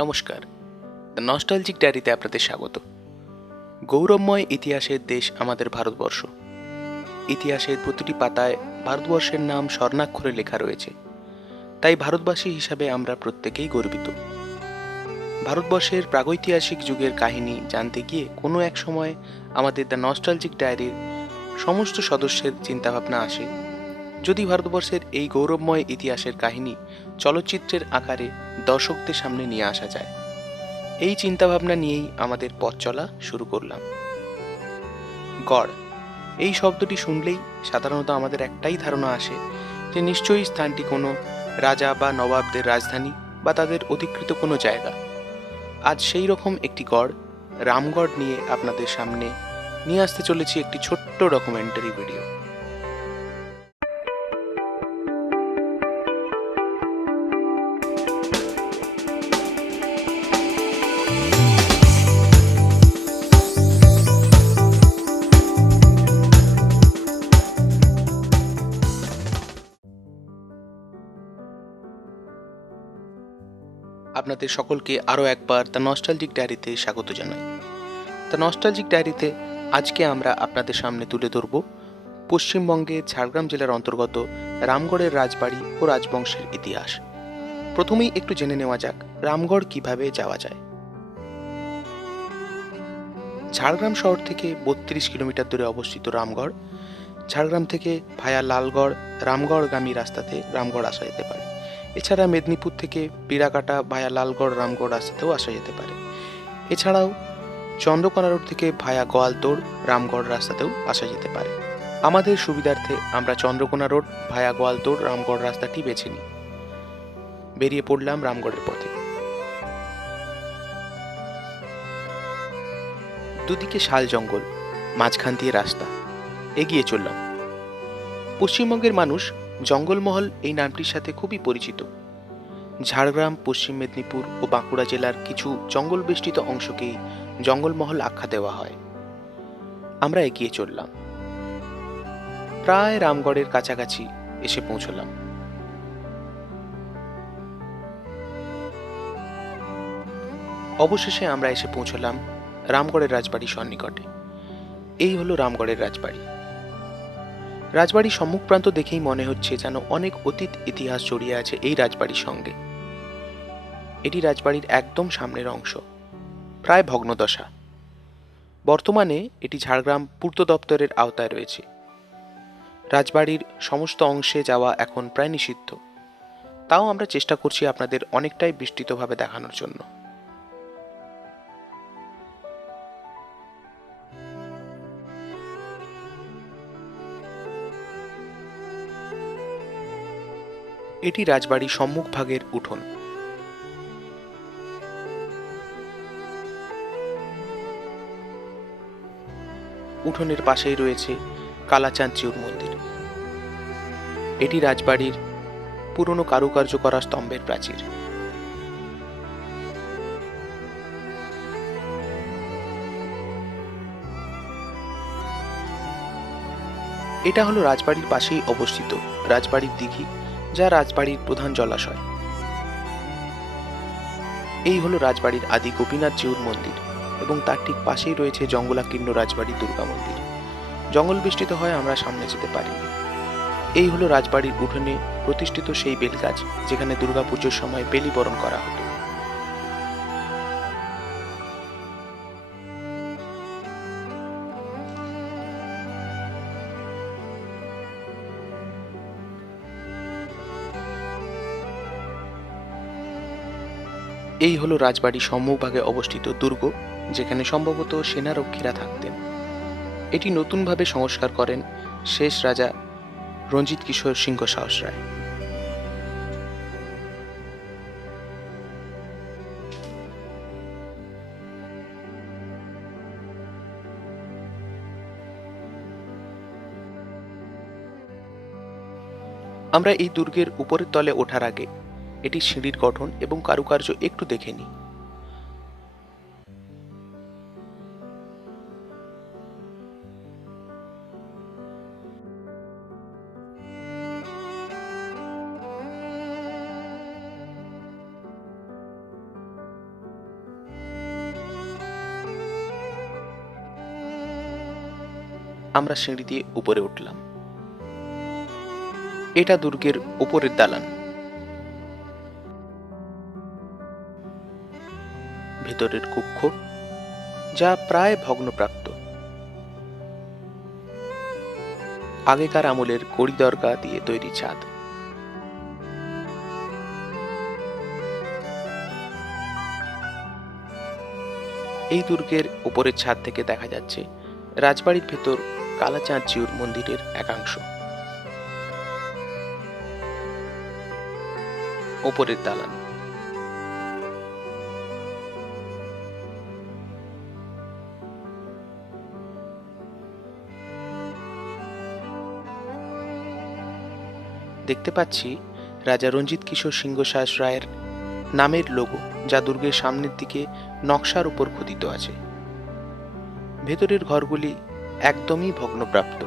নমস্কার, the nostalgic ডায়েরিতে আপনাদের স্বাগত। গৌরবময় ইতিহাসের দেশ আমাদের ভারতবর্ষ। ইতিহাসের প্রতিটি পাতায় ভারতবর্ষের নাম স্বর্ণাক্ষরে লেখা রয়েছে। তাই ভারতবাসী হিসাবে আমরা প্রত্যেকেই গর্বিত। ভারতবর্ষের প্রাগৈতিহাসিক যুগের কাহিনী জানতে গিয়ে কোনো এক সময় আমাদের দ্য নস্টালজিক ডায়েরির সমস্ত সদস্যের চিন্তাভাবনা আসে, যদি ভারতবর্ষের এই গৌরবময় ইতিহাসের কাহিনী চলচ্চিত্রের আকারে দর্শকদের সামনে নিয়ে আসা যায়। এই চিন্তাভাবনা নিয়েই আমাদের পথ চলা শুরু করলাম। গড়, এই শব্দটি শুনলেই সাধারণত আমাদের একটাই ধারণা আসে যে নিশ্চয়ই স্থানটি কোনো রাজা বা নবাবদের রাজধানী বা তাদের অধিকৃত কোনো জায়গা। আজ সেই রকম একটি গড়, রামগড় নিয়ে আপনাদের সামনে নিয়ে আসতে চলেছি একটি ছোট্ট ডকুমেন্টারি ভিডিও। আপনাদের সকলকে আরও একবার দ্য নস্টালজিক ডায়েরিতে স্বাগত জানাই। দ্য নস্টালজিক ডায়েরিতে আজকে আমরা আপনাদের সামনে তুলে ধরব পশ্চিমবঙ্গের ঝাড়গ্রাম জেলার অন্তর্গত রামগড়ের রাজবাড়ি ও রাজবংশের ইতিহাস। প্রথমেই একটু জেনে নেওয়া যাক রামগড় কিভাবে যাওয়া যায়। ঝাড়গ্রাম শহর থেকে 32 কিলোমিটার দূরে অবস্থিত রামগড়। ঝাড়গ্রাম থেকে ভায়া লালগড় রামগড়গামী রাস্তাতে রামগড় আসা যেতে পারে। এছাড়া মেদিনীপুর থেকে পিড়াকাটা ভায়া লালগড় রামগড় রাস্তাতেও আসা যেতে পারে। এছাড়াও চন্দ্রকোনা রোড থেকে ভায়া গোয়ালতোড় রামগড় রাস্তাতেও আসা যেতে পারে। আমাদের সুবিধার্থে আমরা চন্দ্রকোনা রোড ভায়া গোয়ালতোড় রামগড় রাস্তাটি বেছে নিই। বেরিয়ে পড়লাম রামগড়ের পথে। দুদিকে শাল জঙ্গল, মাঝখান দিয়ে রাস্তা। এগিয়ে চললাম। পশ্চিমবঙ্গের মানুষ জঙ্গলমহল এই নামটির সাথে খুবই পরিচিত। ঝাড়গ্রাম, পশ্চিম মেদিনীপুর ও বাঁকুড়া জেলার কিছু জঙ্গল বেষ্টিত অংশকেই জঙ্গলমহল আখ্যা দেওয়া হয়। আমরা এগিয়ে চললাম। প্রায় রামগড়ের কাছাকাছি এসে পৌঁছলাম। অবশেষে আমরা এসে পৌঁছলাম রামগড়ের রাজবাড়ি সন্নিকটে। এই হলো রামগড়ের রাজবাড়ি। রাজবাড়ির সম্মুখ প্রান্ত দেখেই মনে হচ্ছে যেন অনেক অতীত ইতিহাস জড়িয়ে আছে এই রাজবাড়ির সঙ্গে। এটি রাজবাড়ির একদম সামনের অংশ, প্রায় ভগ্নদশা। বর্তমানে এটি ঝাড়গ্রাম পূর্ত দপ্তরের আওতায় রয়েছে। রাজবাড়ির সমস্ত অংশে যাওয়া এখন প্রায় নিষিদ্ধ, তাও আমরা চেষ্টা করছি আপনাদের অনেকটাই বিস্তৃতভাবে দেখানোর জন্য। এটি রাজবাড়ির সম্মুখভাগের উঠোন। উঠোনের পাশেই রয়েছে কালাচাঁদ জিউর মন্দির। এটি রাজবাড়ির পুরনো কারুকার্য করা স্তম্ভের প্রাচীর। এটা হলো রাজবাড়ির পাশেই অবস্থিত রাজবাড়ির দিঘি, যা রাজবাড়ির প্রধান জলাশয়। এই হলো রাজবাড়ির আদি গোপীনাথ জিউর মন্দির এবং তার ঠিক পাশেই রয়েছে জঙ্গলাকীর্ণ রাজবাড়ি দুর্গা মন্দির। জঙ্গল বেষ্টিত হয় আমরা সামনে যেতে পারি। এই হলো রাজবাড়ির উঠোনে প্রতিষ্ঠিত সেই বেলগাছ, যেখানে দুর্গাপুজোর সময় বেলি বরণ করা হতো। এই হলো রাজবাড়ির সম্মুখভাগে অবস্থিত দুর্গ, যেখানে সম্ভবত সেনারক্ষীরা থাকতেন। এটি নতুনভাবে সংস্কার করেন শেষ রাজা রঞ্জিত কিশোর সিংহ সাহস রায়। আমরা এই দুর্গের উপরের তলে ওঠার আগে এটি সিঁড়ির গঠন এবং কারুকার্য একটু দেখে নিই। আমরা সিঁড়ি দিয়ে উপরে উঠলাম। এটা দুর্গের উপরের দালান। ভেতরের কক্ষ, যা প্রায় ভগ্নপ্রাপ্ত। আগেকার আমলের কড়ি দরগা দিয়ে তৈরি ছাদ। এই দুর্গের উপরের ছাদ থেকে দেখা যাচ্ছে রাজবাড়ির ভেতর কালাচাঁদ জিউর মন্দিরের একাংশ। ওপরের দালান। দেখতে পাচ্ছি রাজা রঞ্জিত কিশোর সিংহ শাস রায়ের নামের লোগো, যা দুর্গের সামনের দিকে নকশার উপর খোদিত আছে। ভেতরের ঘরগুলি একদমই ভগ্নপ্রাপ্ত।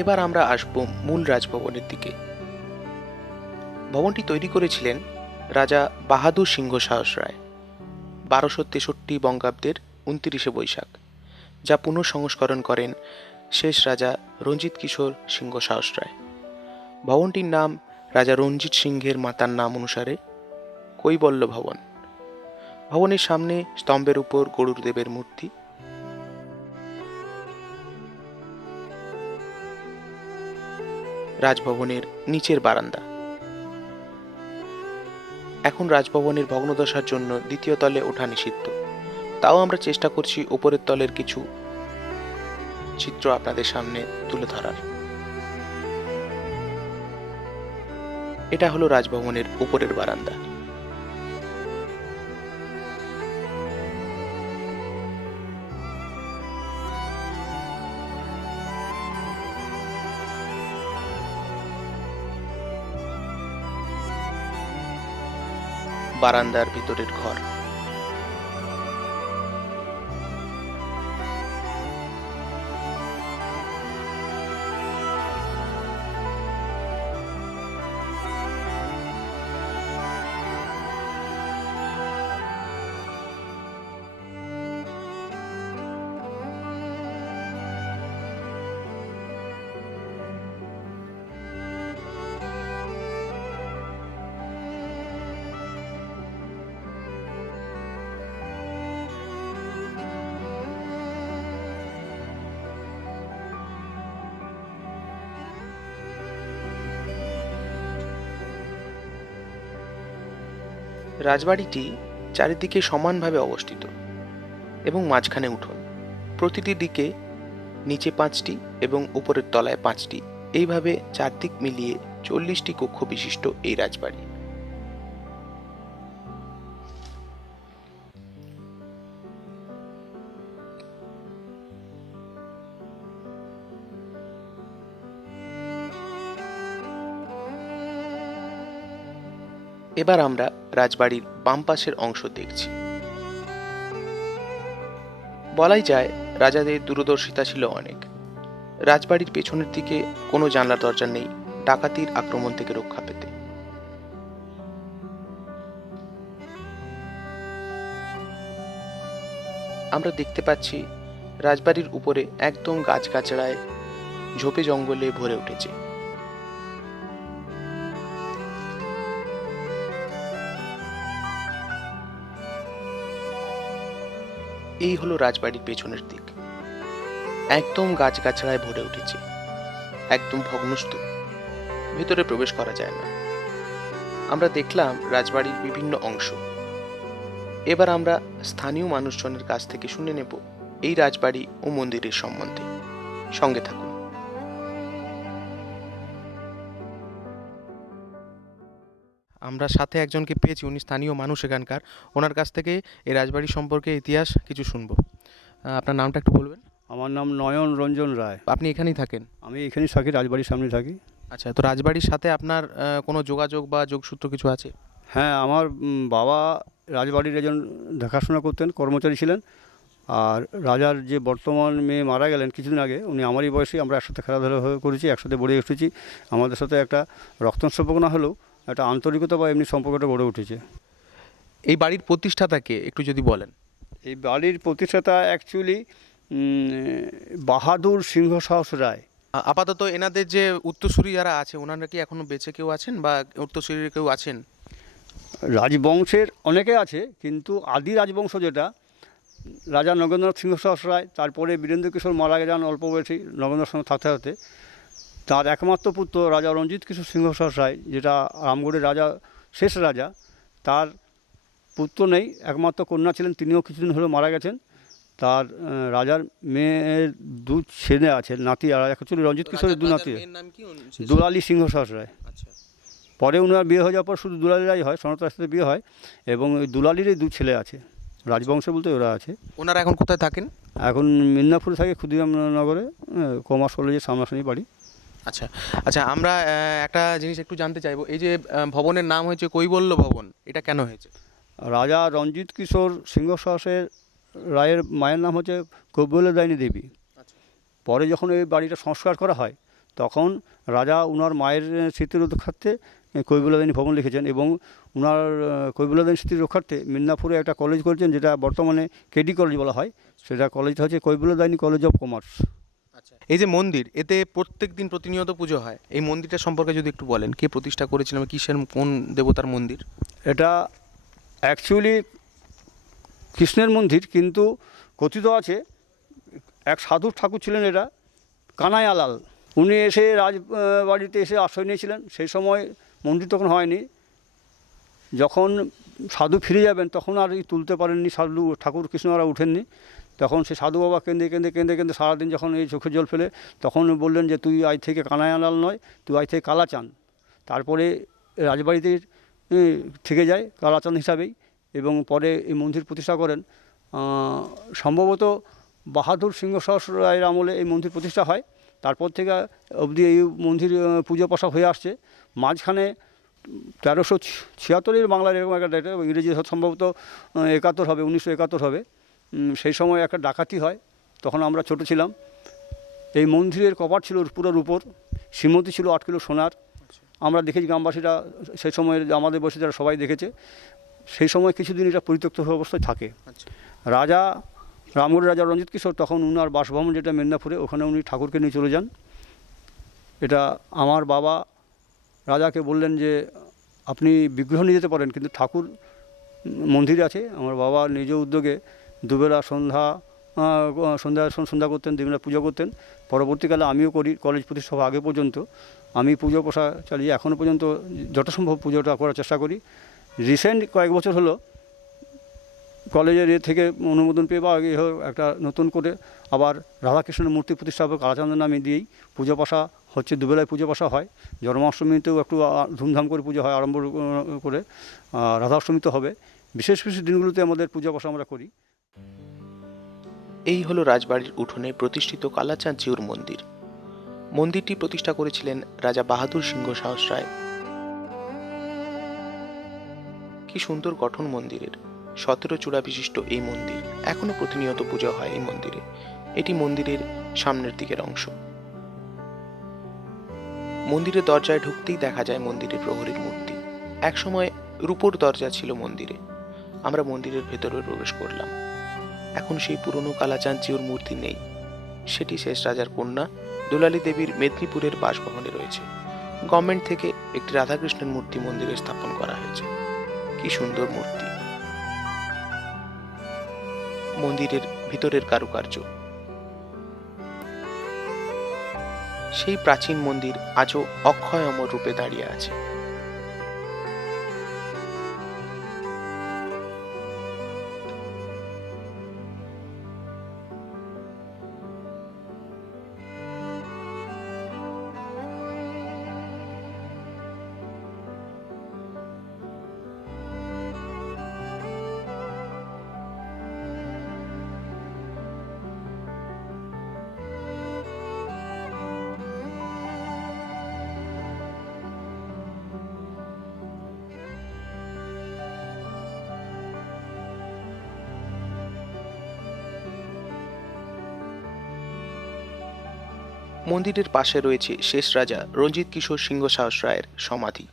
এবার আমরা আসব মূল রাজভবনের দিকে। ভবনটি তৈরি করেছিলেন রাজা বাহাদুর সিংহ সাহস রায় 1263 বঙ্গাব্দের 29শে বৈশাখ, যা পুনঃসংস্করণ করেন শেষ রাজা রঞ্জিত কিশোর সিংহ সাহস রায়। ভবনটির নাম রাজা রঞ্জিত সিংহের মাতার নাম অনুসারে কৈবল্য ভবন। ভবনের সামনে স্তম্ভের উপর গরুর দেবের মূর্তি। রাজভবনের নিচের বারান্দা। এখন রাজভবনের ভগ্নদশার জন্য দ্বিতীয় তলে ওঠা নিষিদ্ধ, তাও আমরা চেষ্টা করছি উপরের তলের কিছু চিত্র আপনাদের সামনে তুলে ধরার। এটা হলো রাজভবনের উপরের বারান্দা। বারান্দার ভিতরের ঘর। রাজবাড়িটি চারিদিকে সমানভাবে অবস্থিত এবং মাঝখানে উঠোন। প্রতিটি দিকে নিচে 5টি এবং উপরের তলায় 5টি, এইভাবে চারদিক মিলিয়ে 40টি কক্ষ বিশিষ্ট এই রাজবাড়ি। এবার আমরা রাজবাড়ির বাম পাশের অংশ দেখছি। বলাই যায় রাজাদের দূরদর্শিতা ছিল অনেক। রাজবাড়ির পেছনের দিকে কোনো জানলা দরজা নেই ডাকাতির আক্রমণ থেকে রক্ষা পেতে। আমরা দেখতে পাচ্ছি রাজবাড়ির উপরে একদম গাছগাছড়ায় ঝোপে জঙ্গলে ভরে উঠেছে। এই হলো রাজবাড়ির পেছনের দিক, একদম গাছগাছড়ায় ভরে উঠেছে, একদম ভগ্নস্তূপ, ভেতরে প্রবেশ করা যায় না। আমরা দেখলাম রাজবাড়ির বিভিন্ন অংশ। এবার আমরা স্থানীয় মানুষজনের কাছ থেকে শুনে নেব এই রাজবাড়ি ও মন্দিরের সম্বন্ধে। সঙ্গে থাকুন। আমরা সাথে একজনকে পেয়েছি, উনি স্থানীয় মানুষ এখানকার। ওনার কাছ থেকে এই রাজবাড়ি সম্পর্কে ইতিহাস কিছু শুনবো। আপনার নামটা একটু বলবেন? আমার নাম নয়ন রঞ্জন রায়। আপনি এখানেই থাকেন? আমি এখানেই থাকি, রাজবাড়ির সামনে থাকি। আচ্ছা, তো রাজবাড়ির সাথে আপনার কোনো যোগাযোগ বা যোগসূত্র কিছু আছে? হ্যাঁ, আমার বাবা রাজবাড়ির একজন দেখাশোনা করতেন, কর্মচারী ছিলেন। আর রাজার যে বর্তমান মেয়ে মারা গেলেন কিছুদিন আগে, উনি আমারই বয়সী, আমরা একসাথে খেলাধুলা করেছি, একসাথে বেড়ে উঠেছি। আমাদের সাথে একটা রক্ত সম্পর্ক না হলেও একটা আন্তরিকতা বা এমনি সম্পর্কটা গড়ে উঠেছে। এই বাড়ির প্রতিষ্ঠাতাকে একটু যদি বলেন। এই বাড়ির প্রতিষ্ঠাতা অ্যাকচুয়ালি বাহাদুর সিংহ সাহস রায়। আপাতত এনাদের যে উত্তরসূরি যারা আছে ওনারা কি এখনো বেঁচে কেউ আছেন বা উত্তরসূরি কেউ আছেন? রাজবংশের অনেকে আছে, কিন্তু আদি রাজবংশ যেটা, রাজা নগেন্দ্রনাথ সিংহ সাহস রায়, তারপরে বীরেন্দ্র কিশোর মারা যান অল্প বয়সী নগেন্দ্রের সঙ্গে থাকতে থাকতে। তার একমাত্র পুত্র রাজা রঞ্জিত কিশোর সিংহ সাহস রায়, যেটা রামগড়ের রাজা, শেষ রাজা, তার পুত্র নেই, একমাত্র কন্যা ছিলেন, তিনিও কিছুদিন হলেও মারা গেছেন। তার রাজার মেয়ের দু ছেলে আছে, নাতি, আর অ্যাকচুয়ালি রঞ্জিত কিশোরের দু নাতি, দুলালী সিংহ সাহস রায়। পরে উনার বিয়ে হয়ে যাওয়ার পর শুধু দুলালীরাই হয়, সনতার সাথে বিয়ে হয়, এবং ওই দুলালীরই দু ছেলে আছে, রাজবংশ বলতে ওরা আছে। ওনারা এখন কোথায় থাকেন? এখন মিদনাপুরে থাকে, ক্ষুদিরাম নগরে, কমার্স কলেজের সামনাসামনি বাড়ি। আচ্ছা আচ্ছা, আমরা একটা জিনিস একটু জানতে চাইবো, এই যে ভবনের নাম হয়েছে কৈবল্য ভবন, এটা কেন হয়েছে? রাজা রঞ্জিত কিশোর সিংহ সাহসের রায়ের মায়ের নাম হচ্ছে কৈবল্যদায়িনী দেবী। পরে যখন এই বাড়িটা সংস্কার করা হয়, তখন রাজা উনার মায়ের স্মৃতির রক্ষার্থে কৈবল্যদায়িনী ভবন লিখেছেন, এবং উনার কৈবল্যদায়িনী স্মৃতির রক্ষার্থে মিদনাপুরে একটা কলেজ করেছেন, যেটা বর্তমানে কেডি কলেজ বলা হয়। সেটা কলেজটা হচ্ছে কৈবল্যদায়িনী কলেজ অফ কমার্স। এই যে মন্দির, এতে প্রত্যেক দিন প্রতিনিয়ত পুজো হয়, এই মন্দিরটা সম্পর্কে যদি একটু বলেন, কে প্রতিষ্ঠা করেছিলেন, কিসের, কোন দেবতার মন্দির? এটা অ্যাকচুয়ালি কৃষ্ণের মন্দির, কিন্তু কথিত আছে এক সাধু ঠাকুর ছিলেন, এটা কানাইয়ালাল, উনি এসে বাড়িতে এসে আশ্রয় নিয়েছিলেন। সেই সময় মন্দির তখন হয়নি। যখন সাধু ফিরে যাবেন তখন আর তুলতে পারেননি, সাধু ঠাকুর কৃষ্ণরা উঠেননি। তখন সে সাধু বাবা কেঁদে কেঁদে কেঁদে কেঁদে সারাদিন যখন এই চোখের জল ফেলে, তখন বললেন যে তুই আজ থেকে কানাইয়ালাল নয়, তুই আজ থেকে কালাচাঁদ। তারপরে রাজবাড়িতে থেকে যায় কালাচাঁদ হিসাবেই, এবং পরে এই মন্দির প্রতিষ্ঠা করেন। সম্ভবত বাহাদুর সিংহ সাহস রায়ের আমলে এই মন্দির প্রতিষ্ঠা হয়। তারপর থেকে অবধি এই মন্দির পুজো পাশা হয়ে আসছে। মাঝখানে 1376 বাংলার এরকম একটা ডেটে, ইংরেজি সম্ভবত 71 হবে, 1971 হবে। সেই সময় একটা ডাকাতি হয়, তখন আমরা ছোট ছিলাম। এই মন্দিরের কপাট ছিল পুরো রূপোর, শ্রীমতী ছিল 8 কিলো সোনার। আমরা দেখেছি, গ্রামবাসীরা সেই সময়ের আমাদের বয়সী যারা সবাই দেখেছে। সেই সময় কিছুদিন এটা পরিত্যক্ত অবস্থায় থাকে। রাজা রামগড়ের রাজা রঞ্জিত কিশোর তখন উনার বাসভবন যেটা মেদিনীপুরে, ওখানে উনি ঠাকুরকে নিয়ে চলে যান। এটা আমার বাবা রাজাকে বললেন যে আপনি বিগ্রহ নিয়ে যেতে পারেন, কিন্তু ঠাকুর মন্দিরে আছে। আমার বাবা নিজ উদ্যোগে দুবেলা সন্ধ্যা করতেন, দুবেলা পুজো করতেন। পরবর্তীকালে আমিও করি, কলেজ প্রতিষ্ঠা হওয়ার আগে পর্যন্ত আমি পুজো পোষা চালিয়ে এখনও পর্যন্ত যথাসম্ভব পুজোটা করার চেষ্টা করি। রিসেন্ট কয়েক বছর হলো কলেজের থেকে অনুমোদন পেয়ে বা একটা নতুন করে আবার রাধাকৃষ্ণের মূর্তি প্রতিষ্ঠা কালাচাঁদের নামে দিয়েই পুজো পাশা হচ্ছে। দুবেলায় পুজো পাশা হয়, জন্মাষ্টমীতেও একটু ধুমধাম করে পুজো হয় আরম্ভ করে, রাধাষ্টমীতে হবে। বিশেষ বিশেষ দিনগুলোতে আমাদের পুজো পাশা আমরা করি। এই হলো রাজবাড়ির উঠোনে প্রতিষ্ঠিত কালাচাঁদ জিউর মন্দির। মন্দিরটি প্রতিষ্ঠা করেছিলেন রাজা বাহাদুর সিংহ সাহস রায়। কি সুন্দর গঠন মন্দিরের, 17 চূড়া বিশিষ্ট এই মন্দির। এখনো প্রতিনিয়ত পূজা হয় এই মন্দিরে। এটি মন্দিরের সামনের দিকের অংশ। মন্দিরের দরজায় ঢুকতেই দেখা যায় মন্দিরের প্রহরীর মূর্তি। একসময় রূপোর দরজা ছিল মন্দিরে। আমরা মন্দিরের ভেতরে প্রবেশ করলাম। এখন সেই পুরনো কালাচাঁদ জিউর মূর্তি নেই। সেটি শেষ রাজার কন্যা দুলালী দেবীর মেদিনীপুরের বাসভবনে রয়েছে। গভর্নমেন্ট থেকে একটি রাধাকৃষ্ণের মূর্তি মন্দিরে স্থাপন করা হয়েছে। কি সুন্দর মূর্তি! মন্দিরের ভিতরের কারুকার্য, সেই প্রাচীন মন্দির আজও অক্ষয় অমর রূপে দাঁড়িয়ে আছে। মন্দিরের পাশে রয়েছে শেষ রাজা রঞ্জিত কিশোর সিংহ সাহস রায়ের সমাধি।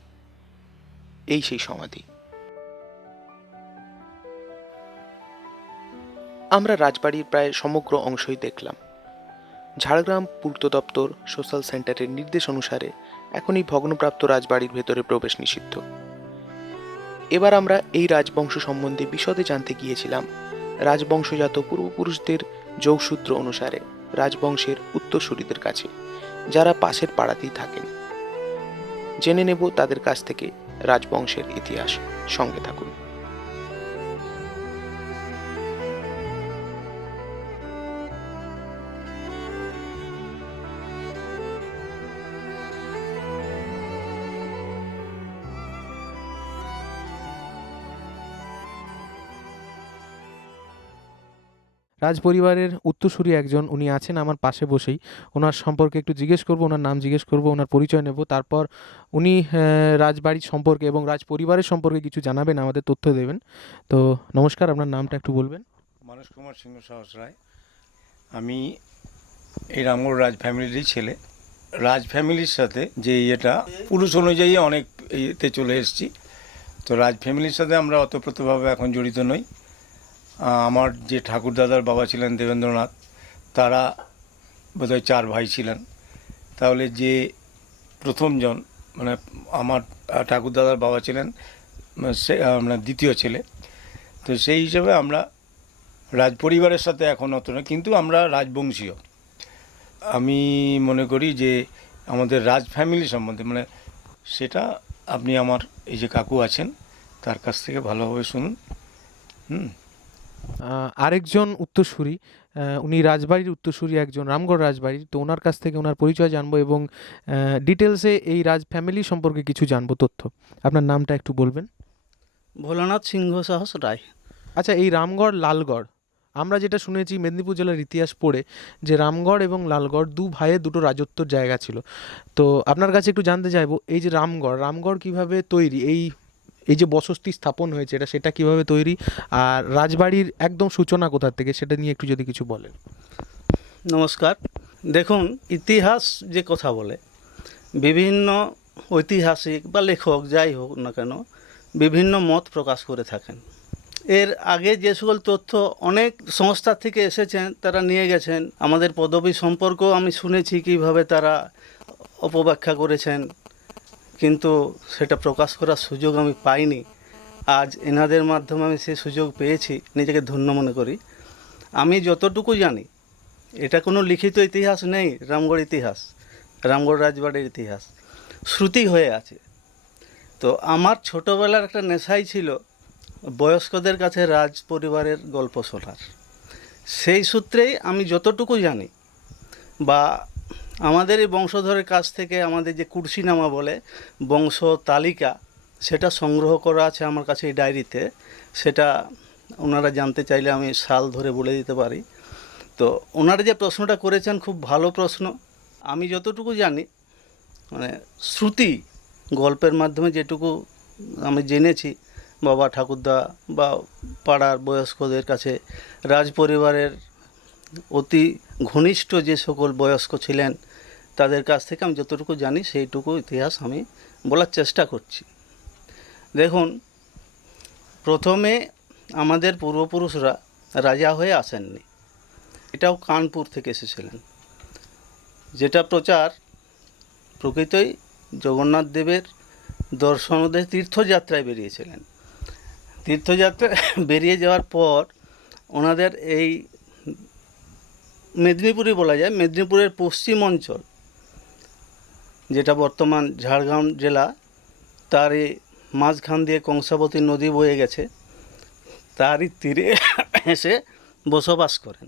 এই সেই সমাধি। আমরা রাজবাড়ির প্রায় সমগ্র অংশই দেখলাম। ঝাড়গ্রাম পূর্ত দপ্তর সোশ্যাল সেন্টারের নির্দেশ অনুসারে এখন এই ভগ্নপ্রাপ্ত রাজবাড়ির ভেতরে প্রবেশ নিষিদ্ধ। এবার আমরা এই রাজবংশ সম্বন্ধে বিশদে জানতে গিয়েছিলাম রাজবংশজাত পূর্বপুরুষদের যোগসূত্র অনুসারে রাজবংশের উত্তরসূরিদের কাছে, যারা পাশের পাড়াতেই থাকেন। জেনে নেব তাদের কাছ থেকে রাজবংশের ইতিহাস। সঙ্গে থাকুন। রাজপরিবারের উত্তরসূরি একজন উনি আছেন আমার পাশে বসেই। ওনার সম্পর্কে একটু জিজ্ঞেস করব, ওনার নাম জিজ্ঞেস করব, ওনার পরিচয় নেব, তারপর উনি রাজবাড়ির সম্পর্কে এবং রাজপরিবারের সম্পর্কে কিছু জানাবেন, আমাদের তথ্য দেবেন। তো নমস্কার, আপনার নামটা একটু বলবেন। মানস কুমার সিংহ সহস রায়। আমি এই রামগড় রাজ ফ্যামিলিরই ছেলে। রাজ ফ্যামিলির সাথে যে এটা পুরুষ অনুযায়ী অনেক ইয়েতে চলে এসেছি। তো রাজ ফ্যামিলির সাথে আমরা অতপ্রতভাবে এখন জড়িত নই। আমার যে ঠাকুরদাদার বাবা ছিলেন দেবেন্দ্রনাথ, তারা বোধহয় 4 ভাই ছিলেন। তাহলে যে প্রথমজন মানে আমার ঠাকুরদাদার বাবা ছিলেন সে মানে দ্বিতীয় ছেলে। তো সেই হিসেবে আমরা রাজপরিবারের সাথে এখন অত না, কিন্তু আমরা রাজবংশীয়। আমি মনে করি যে আমাদের রাজ ফ্যামিলি সম্বন্ধে মানে সেটা আপনি আমার এই যে কাকু আছেন তার কাছ থেকে ভালোভাবে শুনুন। আরেকজন উত্তরসূরি, উনি রাজবাড়ির উত্তরসূরি একজন, রামগড় রাজবাড়ির। তো ওনার কাছ থেকে ওনার পরিচয় জানবো এবং ডিটেলসে এই রাজ ফ্যামিলি সম্পর্কে কিছু জানবো, তথ্য। আপনার নামটা একটু বলবেন। ভোলানাথ সিংহ সাহস রায়। আচ্ছা, এই রামগড় লালগড়, আমরা যেটা শুনেছি মেদিনীপুর জেলার ইতিহাস পড়ে যে রামগড় এবং লালগড় দু ভাইয়ের দুটো রাজত্বর জায়গা ছিল। তো আপনার কাছে একটু জানতে চাইবো, এই যে রামগড় কিভাবে তৈরি, এই যে বসতি স্থাপন হয়েছে এটা, সেটা কিভাবে তৈরি, আর রাজবাড়ির একদম সূচনা কোথা থেকে, সেটা নিয়ে একটু যদি কিছু বলেন। নমস্কার। দেখুন, ইতিহাস যে কথা বলে, বিভিন্ন ঐতিহাসিক বা লেখক যাই হোক না কেন বিভিন্ন মত প্রকাশ করে থাকেন। এর আগে যে সকল তথ্য অনেক সংস্থা থেকে এসেছেন তারা নিয়ে গেছেন। আমাদের পদবী সম্পর্কেও আমি শুনেছি কিভাবে তারা অপব্যাখ্যা করেছেন, কিন্তু সেটা প্রকাশ করার সুযোগ আমি পাইনি। আজ এনাদের মাধ্যমে আমি সেই সুযোগ পেয়েছি, নিজেকে ধন্য মনে করি। আমি যতটুকু জানি, এটা কোনো লিখিত ইতিহাস নেই। রামগড় ইতিহাস, রামগড় রাজবাড়ির ইতিহাস শ্রুতি হয়ে আছে। তো আমার ছোটোবেলার একটা নেশাই ছিল বয়স্কদের কাছে রাজ পরিবারের গল্প শোনার। সেই সূত্রেই আমি যতটুকু জানি, বা আমাদের এই বংশধরের কাছ থেকে আমাদের যে কুর্সিনামা বলে বংশ তালিকা, সেটা সংগ্রহ করা আছে আমার কাছে এই ডায়েরিতে। সেটা ওনারা জানতে চাইলে আমি সাল ধরে বলে দিতে পারি। তো ওনারা যে প্রশ্নটা করেছেন খুব ভালো প্রশ্ন। আমি যতটুকু জানি মানে শ্রুতি গল্পের মাধ্যমে যেটুকু আমি জেনেছি, বাবা ঠাকুরদা বা পাড়ার বয়স্কদের কাছে রাজপরিবারের অতি ঘনিষ্ঠ যে সকল বয়স্ক ছিলেন তাদের কাছ থেকে আমি যতটুকু জানি সেইটুকু ইতিহাস আমি বলার চেষ্টা করছি। দেখুন, প্রথমে আমাদের পূর্বপুরুষরা রাজা হয়ে আসেননি, এটাও কানপুর থেকে এসেছিলেন। যেটা প্রচার প্রকৃতই জগন্নাথ দেবের দর্শনদে তীর্থযাত্রায় বেরিয়েছিলেন। তীর্থযাত্রায় বেরিয়ে যাওয়ার পর ওনাদের এই মেদিনীপুরই বলা যায়, মেদিনীপুরের পশ্চিম অঞ্চল যেটা বর্তমান ঝাড়গ্রাম জেলা, তারই মাঝখান দিয়ে কংসাবতী নদী বয়ে গেছে, তারই তীরে এসে বসবাস করেন।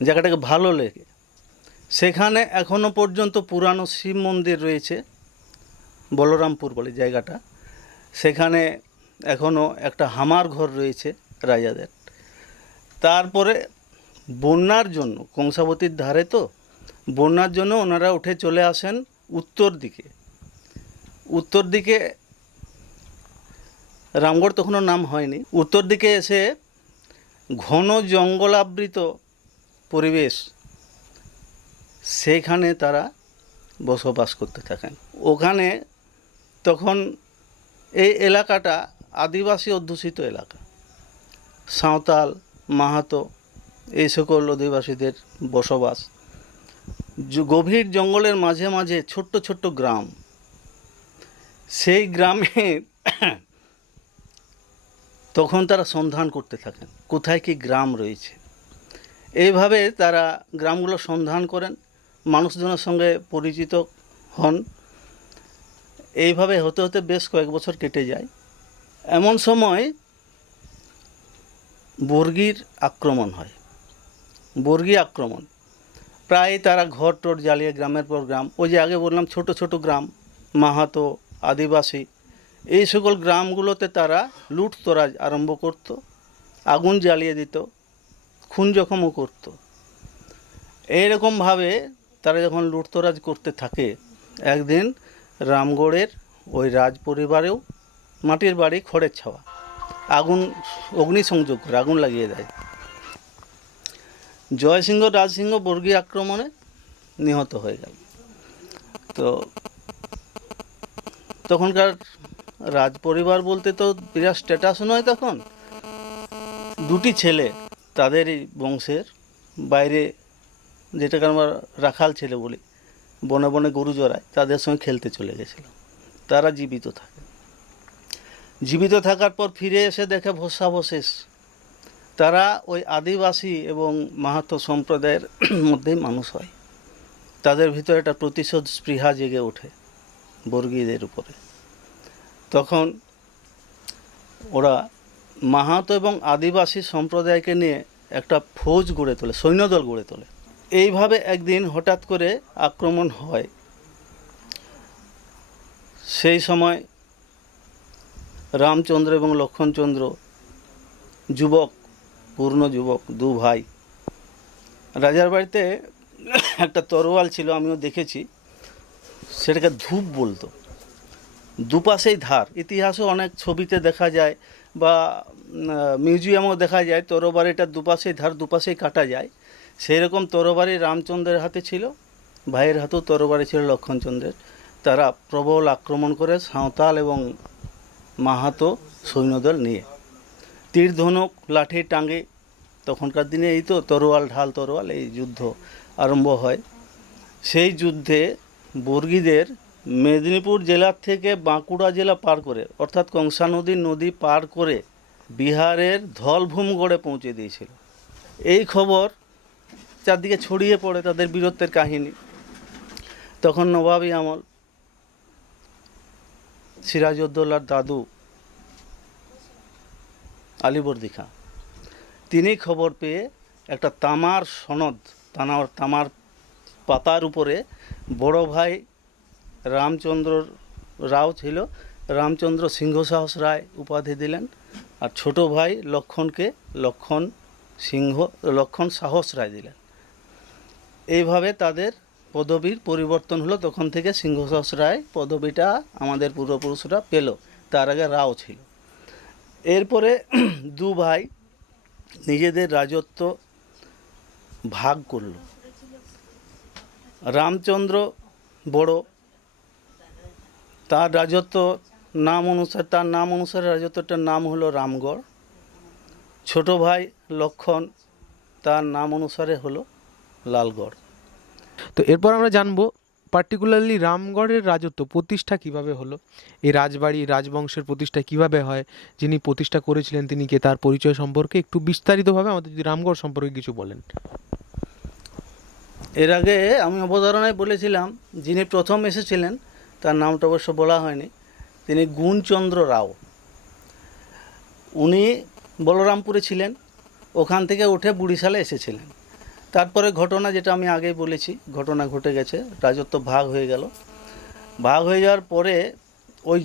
জায়গাটাকে ভালো লেগে সেখানে এখনও পর্যন্ত পুরানো শিব মন্দির রয়েছে, বলরামপুর বলে জায়গাটা। সেখানে এখনও একটা হামার ঘর রয়েছে রাজাদের। তারপরে বন্যার জন্য, কংসাবতীর ধারে তো, বন্যার জন্য ওনারা উঠে চলে আসেন উত্তর দিকে। উত্তর দিকে রামগড় তখনও নাম হয়নি। উত্তর দিকে এসে ঘন জঙ্গলাবৃত পরিবেশ, সেখানে তারা বসবাস করতে থাকেন। ওখানে তখন এই এলাকাটা আদিবাসী অধ্যুষিত এলাকা। সাঁওতাল, মাহাতো এই সকল অধিবাসীদের বসবাস। গভীর জঙ্গলের মাঝে মাঝে ছোট্ট ছোট্ট গ্রাম। সেই গ্রামে তখন তারা সন্ধান করতে থাকেন কোথায় কি গ্রাম রয়েছে। এইভাবে তারা গ্রামগুলো সন্ধান করেন, মানুষজনের সঙ্গে পরিচিত হন। এইভাবে হতে হতে বেশ কয়েক বছর কেটে যায়। এমন সময় বর্গীর আক্রমণ হয়। বর্গী আক্রমণ, প্রায় তারা ঘর টর জ্বালিয়ে গ্রামের পর গ্রাম, ওই যে আগে বললাম ছোট ছোট গ্রাম, মাহাতো, আদিবাসী, এই সকল গ্রামগুলোতে তারা লুটতরাজ আরম্ভ করত, আগুন জ্বালিয়ে দিত, খুন জখমও করত। এইরকমভাবে তারা যখন লুটতরাজ করতে থাকে, একদিন রামগড়ের ওই রাজ পরিবারেও মাটির বাড়ি, খড়ের ছাওয়া, আগুন অগ্নিসংযোগ করে আগুন লাগিয়ে দেয়। জয়সিংহ রাজসিংহ বর্গী আক্রমণে নিহত হয়ে গেল। তো তখনকার রাজ পরিবার বলতে তো বিরাট স্ট্যাটাস নয়, তখন দুটি ছেলে তাদেরই বংশের, বাইরে যেটাকে আমরা রাখাল ছেলে বলি, বনে বনে গরু চড়ায়, তাদের সঙ্গে খেলতে চলে গেছিল। তারা জীবিত থাকে। জীবিত থাকার পর ফিরে এসে দেখে ভস্মাবশেষ। তারা ওই আদিবাসী এবং মাহাতো সম্প্রদায়ের মধ্যেই মানুষ হয়। তাদের ভিতরে একটা প্রতিশোধ স্পৃহা জেগে ওঠে বর্গীদের উপরে। তখন ওরা মাহাতো এবং আদিবাসী সম্প্রদায়কে নিয়ে একটা ফৌজ গড়ে তোলে, সৈন্যদল গড়ে তোলে। এইভাবে একদিন হঠাৎ করে আক্রমণ হয়। সেই সময় রামচন্দ্র এবং লক্ষণচন্দ্র, যুবক, পূর্ণ যুবক, দু ভাই, রাজার বাড়িতে একটা তরোয়াল ছিল, আমিও দেখেছি, সেটাকে ধূপ বলতো। দুপাশেই ধার, ইতিহাসও অনেক ছবিতে দেখা যায় বা মিউজিয়ামও দেখা যায়, তরবারিটার দুপাশেই ধার, দুপাশেই কাটা যায়। সেই রকম তরবারি রামচন্দ্রের হাতে ছিল, ভাইয়ের হাতেও তরবারি ছিল লক্ষণচন্দ্রের। তারা প্রবল আক্রমণ করে সাঁওতাল এবং মাহাতো সৈন্যদল নিয়ে, তীর ধনুক, লাঠি টাঙ্গে, তখনকার দিনে এই তো তরোয়াল, ঢাল তরোয়াল, এই যুদ্ধ আরম্ভ হয়। সেই যুদ্ধে বর্গীদের মেদিনীপুর জেলার থেকে বাঁকুড়া জেলা পার করে, অর্থাৎ কংসা নদী পার করে বিহারের ধলভূমগড়ে পৌঁছে দিয়েছিল। এই খবর চারদিকে ছড়িয়ে পড়ে, তাদের বীরত্বের কাহিনী। তখন নবাবী আমল, সিরাজউদ্দৌলার দাদু আলীবর্দী খাঁ, তিনি খবর পেয়ে একটা তামার সনদ, তামার পাতার উপরে বড় ভাই রামচন্দ্র রাও ছিল, রামচন্দ্র সিংহ সাহস রায় উপাধি দিলেন, আর ছোট ভাই লক্ষণকে লক্ষণ সাহস রায় দিলেন। এইভাবে তাদের পদবীর পরিবর্তন হলো। তখন থেকে সিংহ সাহস রায় পদবীটা আমাদের পূর্বপুরুষরা পেল, তার আগে রাও ছিল। এরপরে দু ভাই নিজেদের রাজত্ব ভাগ করল। রামচন্দ্র বড়, তার রাজত্ব তার নাম অনুসারে রাজত্বটার নাম হলো রামগড়। ছোট ভাই লক্ষণ, তার নাম অনুসারে হলো লালগড়। তো এরপর আমরা জানবো পার্টিকুলারলি রামগড়ের রাজত্ব প্রতিষ্ঠা কিভাবে হলো, এই রাজবাড়ি রাজবংশের প্রতিষ্ঠা কিভাবে হয়, যিনি প্রতিষ্ঠা করেছিলেন তিনি কে, তার পরিচয় সম্পর্কে একটু বিস্তারিতভাবে আমাদের যদি রামগড় সম্পর্কে কিছু বলেন। এর আগে আমি অবধারণায় বলেছিলাম, যিনি প্রথম এসেছিলেন তার নামটা অবশ্য বলা হয়নি, তিনি গুণচন্দ্র রাও। উনি বলরামপুরে ছিলেন, ওখান থেকে উঠে বুড়িশালে এসেছিলেন। তারপরে ঘটনা, যেটা আমি আগেই বলেছি, ঘটনা ঘটে গেছে, রাজত্ব ভাগ হয়ে গেল। ভাগ হয়ে যাওয়ার পরে ওই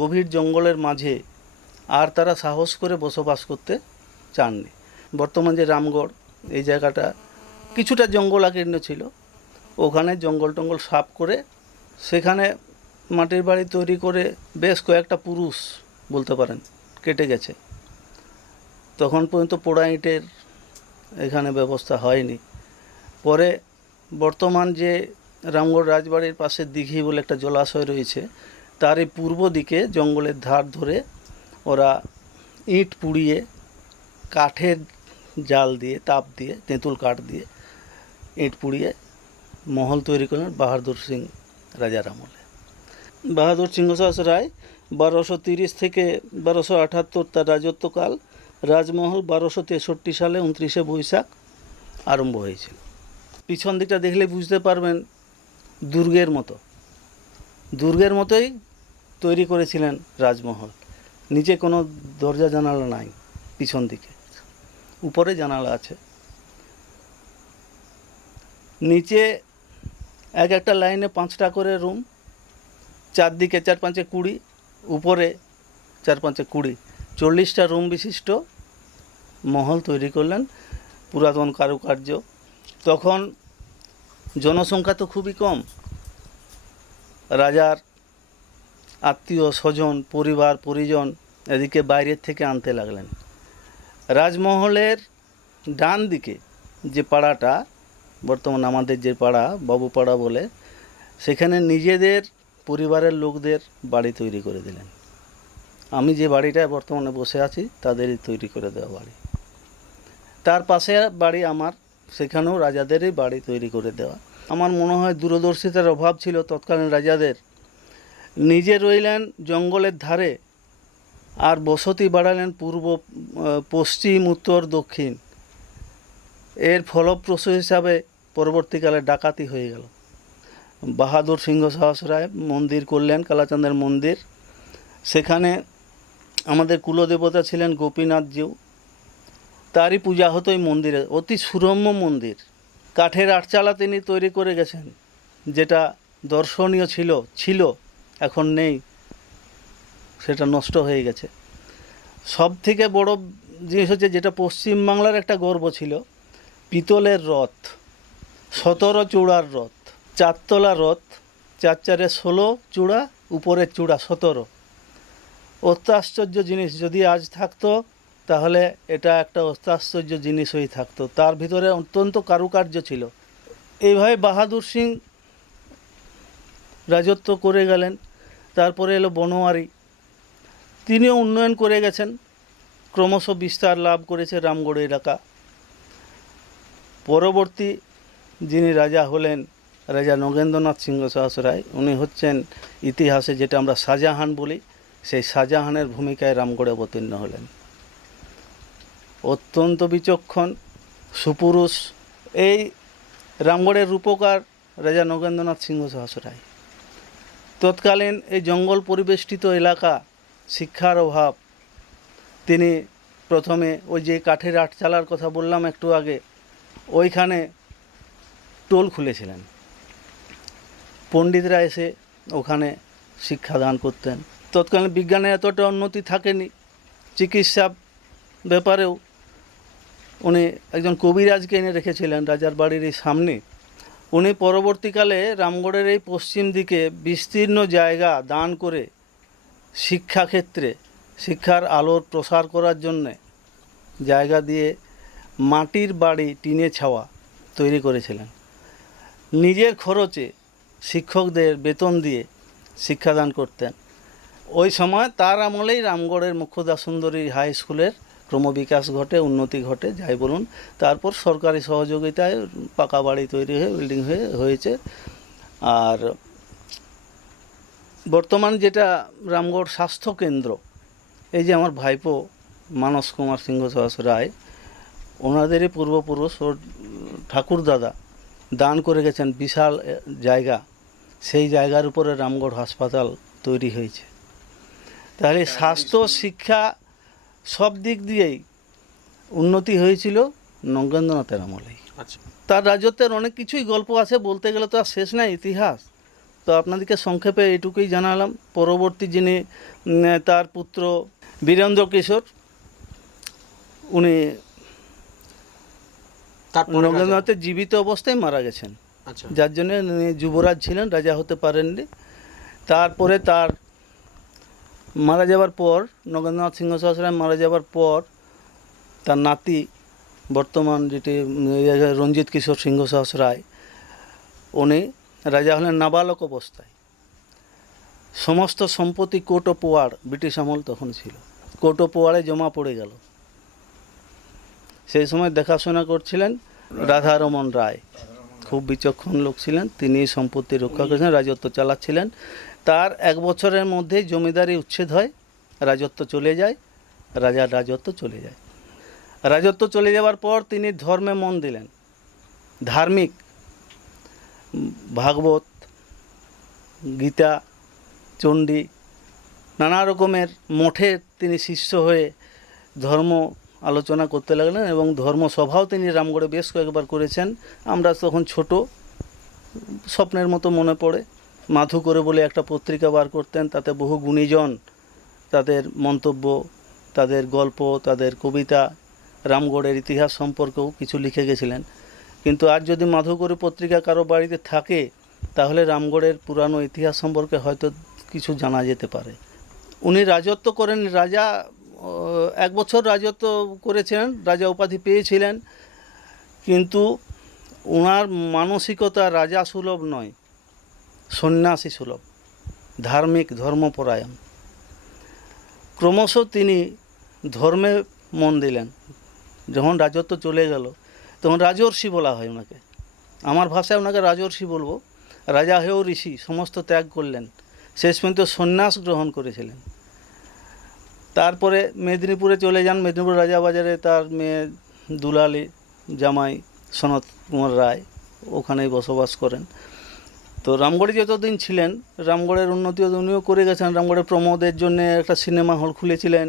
গভীর জঙ্গলের মাঝে আর তারা সাহস করে বসবাস করতে চাননি। বর্তমান যে রামগড়, এই জায়গাটা কিছুটা জঙ্গলাকীর্ণ ছিল, ওখানে জঙ্গল টঙ্গল সাফ করে সেখানে মাটির বাড়ি তৈরি করে বেশ কয়েকটা পুরুষ বলতে পারেন কেটে গেছে। তখন পর্যন্ত পোড়া ইটের এখানে ব্যবস্থা হয়নি। পরে বর্তমান যে রামগড় রাজবাড়ির পাশে দিঘি বলে একটা জলাশয় রয়েছে, তার এই পূর্ব দিকে জঙ্গলের ধার ধরে ওরা ইট পুড়িয়ে কাঠের জাল দিয়ে, তাপ দিয়ে, তেঁতুল কাঠ দিয়ে ইট পুড়িয়ে মহল তৈরি করলেন বাহাদুর সিং রাজার আমলে। বাহাদুর সিংহ শাহ রায় 1230 থেকে 1278 তার রাজত্বকাল। রাজমহল 1263 সালে 29শে বৈশাখ আরম্ভ হয়েছিল। পিছন দিকটা দেখলে বুঝতে পারবেন দুর্গের মতোই তৈরি করেছিলেন রাজমহল। নিচে কোনো দরজা জানালা নাই, পিছন দিকে উপরে জানালা আছে। নিচে এক একটা লাইনে 5টা করে রুম, চারদিকে 4-5 20, উপরে 4-5 20, 40টা রুম বিশিষ্ট মহল তৈরি করলেন। পুরাতন কারুকার্য। তখন জনসংখ্যা তো খুবই কম। রাজার আত্মীয় স্বজন, পরিবার পরিজন এদিকে বাইরের থেকে আনতে লাগলেন। রাজমহলের ডান দিকে যে পাড়াটা, বর্তমান আমাদের যে পাড়া বাবুপাড়া বলে, সেখানে নিজেদের পরিবারের লোকদের বাড়ি তৈরি করে দিলেন। আমি যে বাড়িটায় বর্তমানে বসে আছি তাদেরই তৈরি করে দেওয়া বাড়ি। তার পাশে বাড়ি আমার, সেখানেও রাজাদেরই বাড়ি তৈরি করে দেওয়া। আমার মনে হয় দূরদর্শিতার অভাব ছিল তৎকালীন রাজাদের। নিজে রইলেন জঙ্গলের ধারে আর বসতি বাড়ালেন পূর্ব, পশ্চিম, উত্তর, দক্ষিণ। এর ফলপ্রসূ হিসাবে পরবর্তীকালে ডাকাতি হয়ে গেল। বাহাদুর সিংহ সাহস রায় মন্দির করলেন, কালাচাঁদের মন্দির। সেখানে আমাদের কুলদেবতা ছিলেন গোপীনাথজিউ। তারই পূজা হতো এই মন্দিরে। অতি সুরম্য মন্দির। কাঠের আটচালা তিনি তৈরি করে গেছেন, যেটা দর্শনীয় ছিল, এখন নেই, সেটা নষ্ট হয়ে গেছে। সব থেকে বড় জিনিস হচ্ছে, যেটা পশ্চিমবাংলার একটা গর্ব ছিল, পিতলের রথ, 17 চূড়ার রথ, 4 তলা রথ, 4 16 চূড়া, উপরের চূড়া 17। অত্যাশ্চর্য জিনিস। যদি আজ থাকতো তাহলে এটা একটা অত্যাশ্চর্য জিনিস হয়ে থাকতো। তার ভিতরে অত্যন্ত কারুকার্য ছিল। এইভাবে বাহাদুর সিং রাজত্ব করে গেলেন। তারপরে এলো বনোয়ারি। তিনিও উন্নয়ন করে গেছেন, ক্রমশ বিস্তার লাভ করেছে রামগড় এলাকা। পরবর্তী যিনি রাজা হলেন, রাজা নগেন্দ্রনাথ সিংহ সাহস রায়। উনি হচ্ছেন ইতিহাসে যেটা আমরা শাহজাহান বলি, সেই শাহজাহানের ভূমিকায় রামগড়ে অবতীর্ণ হলেন। অত্যন্ত বিচক্ষণ, সুপুরুষ। এই রামগড়ের রূপকার রাজা নগেন্দ্রনাথ সিংহ সাহস রায়। তৎকালীন এই জঙ্গল পরিবেষ্টিত এলাকা, শিক্ষার অভাব। তিনি প্রথমে ওই যে কাঠের আটচালার কথা বললাম একটু আগে, ওইখানে টোল খুলেছিলেন। পণ্ডিতরা এসে ওখানে শিক্ষাদান করতেন। তৎকালীন বিজ্ঞানের এতটা উন্নতি থাকেনি। চিকিৎসা ব্যাপারেও উনি একজন কবিরাজকে এনে রেখেছিলেন রাজার বাড়ির এই সামনে। উনি পরবর্তীকালে রামগড়ের এই পশ্চিম দিকে বিস্তীর্ণ জায়গা দান করে শিক্ষাক্ষেত্রে, শিক্ষার আলোর প্রসার করার জন্যে জায়গা দিয়ে মাটির বাড়ি, টিনে ছাওয়া তৈরি করেছিলেন। নিজের খরচে শিক্ষকদের বেতন দিয়ে শিক্ষাদান করতেন। ওই সময় তার আমলেই রামগড়ের মুখ্যদা সুন্দরী হাই স্কুলের ক্রমবিকাশ ঘটে, উন্নতি ঘটে, যাই বলুন। তারপর সরকারি সহযোগিতায় পাকা বাড়ি তৈরি হয়ে বিল্ডিং হয়েছে। আর বর্তমান যেটা রামগড় স্বাস্থ্য কেন্দ্র, এই যে আমার ভাইপো মানস কুমার সিংহ সাহস রায়, ওনাদেরই পূর্বপুরুষ ওর ঠাকুরদাদা দান করে গেছেন বিশাল জায়গা। সেই জায়গার উপরে রামগড় হাসপাতাল তৈরি হয়েছে। তাহলে স্বাস্থ্য, শিক্ষা সব দিক দিয়েই উন্নতি হয়েছিল নগেন্দ্রনাথের আমলেই। আচ্ছা, তার রাজত্বের অনেক কিছুই গল্প আছে, বলতে গেলে তো আর শেষ নাই ইতিহাস। তো আপনাদেরকে সংক্ষেপে এটুকুই জানালাম। পরবর্তী যিনি তার পুত্র বীরেন্দ্র কিশোর, উনি তারপরে নগেন্দ্রনাথের জীবিত অবস্থায় মারা গেছেন, আচ্ছা, যার জন্য উনি যুবরাজ ছিলেন, রাজা হতে পারেননি। তারপরে তার মারা যাবার পর, নগেন্দ্রনাথ সিংহ সাহস রায় মারা যাবার পর, তার নাতি বর্তমান যেটি রঞ্জিত কিশোর সিংহ সাহস রায়, উনি রাজা হলেন নাবালক অবস্থায়। সমস্ত সম্পত্তি কোট ও পোয়াড়, ব্রিটিশ আমল তখন ছিল, কোট ও পোয়াড়ে জমা পড়ে গেল। সেই সময় দেখাশোনা করছিলেন রাধারমন রায়, খুব বিচক্ষণ লোক ছিলেন, তিনি সম্পত্তি রক্ষা করেছেন, রাজত্ব চালাচ্ছিলেন। তার 1 বছরের মধ্যেই জমিদারি উচ্ছেদ হয়, রাজত্ব চলে যায়, রাজার রাজত্ব চলে যায়। রাজত্ব চলে যাওয়ার পর তিনি ধর্মে মন দিলেন, ধার্মিক, ভাগবত, গীতা, চণ্ডী, নানা রকমের মঠে তিনি শিষ্য হয়ে ধর্ম আলোচনা করতে লাগলেন এবং ধর্মসভাও তিনি রামগড়ে বেশ কয়েকবার করেছেন। আমরা তখন ছোট, স্বপ্নের মতো মনে পড়ে। মাধু করে বলে একটা পত্রিকা বার করতেন, তাতে বহু গুণীজন তাদের মন্তব্য, তাদের গল্প, তাদের কবিতা, রামগড়ের ইতিহাস সম্পর্কেও কিছু লিখে গেছিলেন। কিন্তু আজ যদি মাধু করে পত্রিকা কারো বাড়িতে থাকে, তাহলে রামগড়ের পুরানো ইতিহাস সম্পর্কে হয়তো কিছু জানা যেতে পারে। উনি রাজত্ব করেন, রাজা 1 বছর রাজত্ব করেছিলেন, রাজা উপাধি পেয়েছিলেন, কিন্তু ওনার মানসিকতা রাজা সুলভ নয়, সন্ন্যাসী সুলভ, ধার্মিক, ধর্মপরায়ণ। ক্রমশ তিনি ধর্মে মন দিলেন। যখন রাজত্ব চলে গেল তখন রাজর্ষি বলা হয় ওনাকে, আমার ভাষায় ওনাকে রাজর্ষি বলবো। রাজা হয়েও ঋষি, সমস্ত ত্যাগ করলেন, শেষ পর্যন্ত সন্ন্যাস গ্রহণ করেছিলেন। তারপরে মেদিনীপুরে চলে যান, মেদিনীপুর রাজাবাজারে তার মেয়ে দুলালী, জামাই সনত কুমার রায় ওখানেই বসবাস করেন। তো রামগড়ে যতদিন ছিলেন, রামগড়ের উন্নতি উনিও করে গেছেন। রামগড়ের প্রমোদের জন্য একটা সিনেমা হল খুলেছিলেন,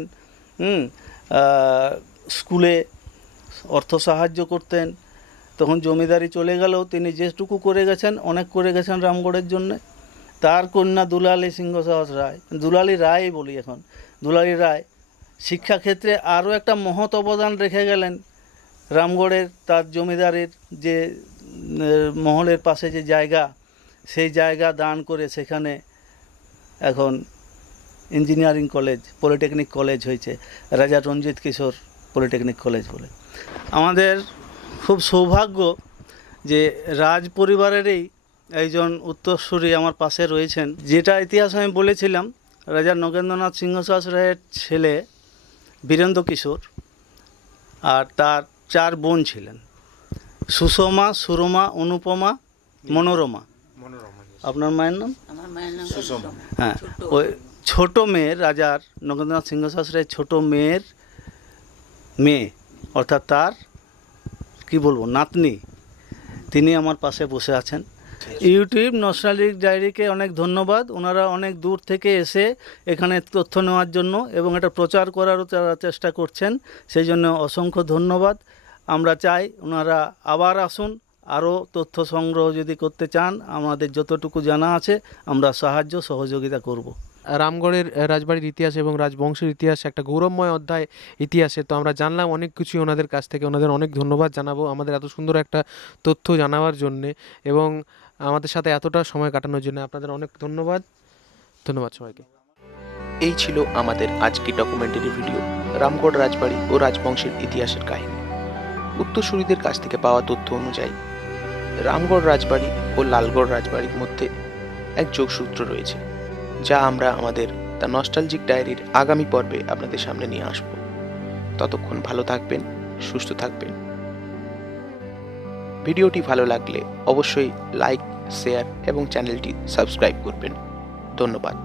স্কুলে অর্থ সাহায্য করতেন। তখন জমিদারি চলে গেলেও তিনি যেটুকু করে গেছেন, অনেক করে গেছেন রামগড়ের জন্যে। তার কন্যা দুলালী সিংহ সাহস রায়, দুলালী রায় বলি এখন, দুলালী রায় শিক্ষাক্ষেত্রে আরও একটা মহৎ অবদান রেখে গেলেন। রামগড়ের তার জমিদারের যে মহলের পাশে যে জায়গা, সেই জায়গা দান করে সেখানে এখন ইঞ্জিনিয়ারিং কলেজ, পলিটেকনিক কলেজ হয়েছে, রাজা রঞ্জিত কিশোর পলিটেকনিক কলেজ বলে। আমাদের খুব সৌভাগ্য যে রাজ পরিবারেরই একজন উত্তরসূরি আমার পাশে রয়েছেন। যেটা ইতিহাস আমি বলেছিলাম, রাজা নগেন্দ্রনাথ সিংহ সাহস রায়ের ছেলে বীরেন্দ্র কিশোর, আর তার 4 বোন ছিলেন, সুষমা, সুরমা, অনুপমা, মনোরমা। আপনার মায়ের নাম? আমার মায়ের নাম হ্যাঁ, ওই ছোট মেয়ের, রাজার নগেন্দ্রনাথ সিংহ সাহস রায়ের ছোট মেয়ের মেয়ে, অর্থাৎ তার কি বলবো, নাতনি, তিনি আমার পাশে বসে আছেন। ইউটিউব নস্টালজিক ডায়েরিকে অনেক ধন্যবাদ। ওনারা অনেক দূর থেকে এসে এখানে তথ্য নেওয়ার জন্য এবং এটা প্রচার করারও তারা চেষ্টা করছেন, সেই জন্য অসংখ্য ধন্যবাদ। আমরা চাই ওনারা আবার আসুন, আরও তথ্য সংগ্রহ যদি করতে চান, আমাদের যতটুকু জানা আছে আমরা সাহায্য সহযোগিতা করব। রামগড়ের রাজবাড়ির ইতিহাস এবং রাজবংশের ইতিহাস একটা গৌরবময় অধ্যায় ইতিহাসে। তো আমরা জানলাম অনেক কিছুই ওনাদের কাছ থেকে, ওনাদের অনেক ধন্যবাদ জানাবো আমাদের এত সুন্দর একটা তথ্য জানাবার জন্যে এবং আমাদের সাথে এতটা সময় কাটানোর জন্য। আপনাদের অনেক ধন্যবাদ, ধন্যবাদ সবাইকে। এই ছিল আমাদের আজকের ডকুমেন্টারি ভিডিও, রামগড় রাজবাড়ি ও রাজবংশের ইতিহাসের কাহিনী। উত্তরসূরিদের কাছ থেকে পাওয়া তথ্য অনুযায়ী রামগড় রাজবাড়ি ও লালগড় রাজবাড়ির মধ্যে এক যোগসূত্র রয়েছে, যা আমরা আমাদের দ্য নস্টালজিক ডায়েরির আগামী পর্বে আপনাদের সামনে নিয়ে আসব। ততক্ষণ ভালো থাকবেন, সুস্থ থাকবেন। ভিডিওটি ভালো লাগলে অবশ্যই লাইক, শেয়ার এবং চ্যানেলটি সাবস্ক্রাইব করবেন। ধন্যবাদ।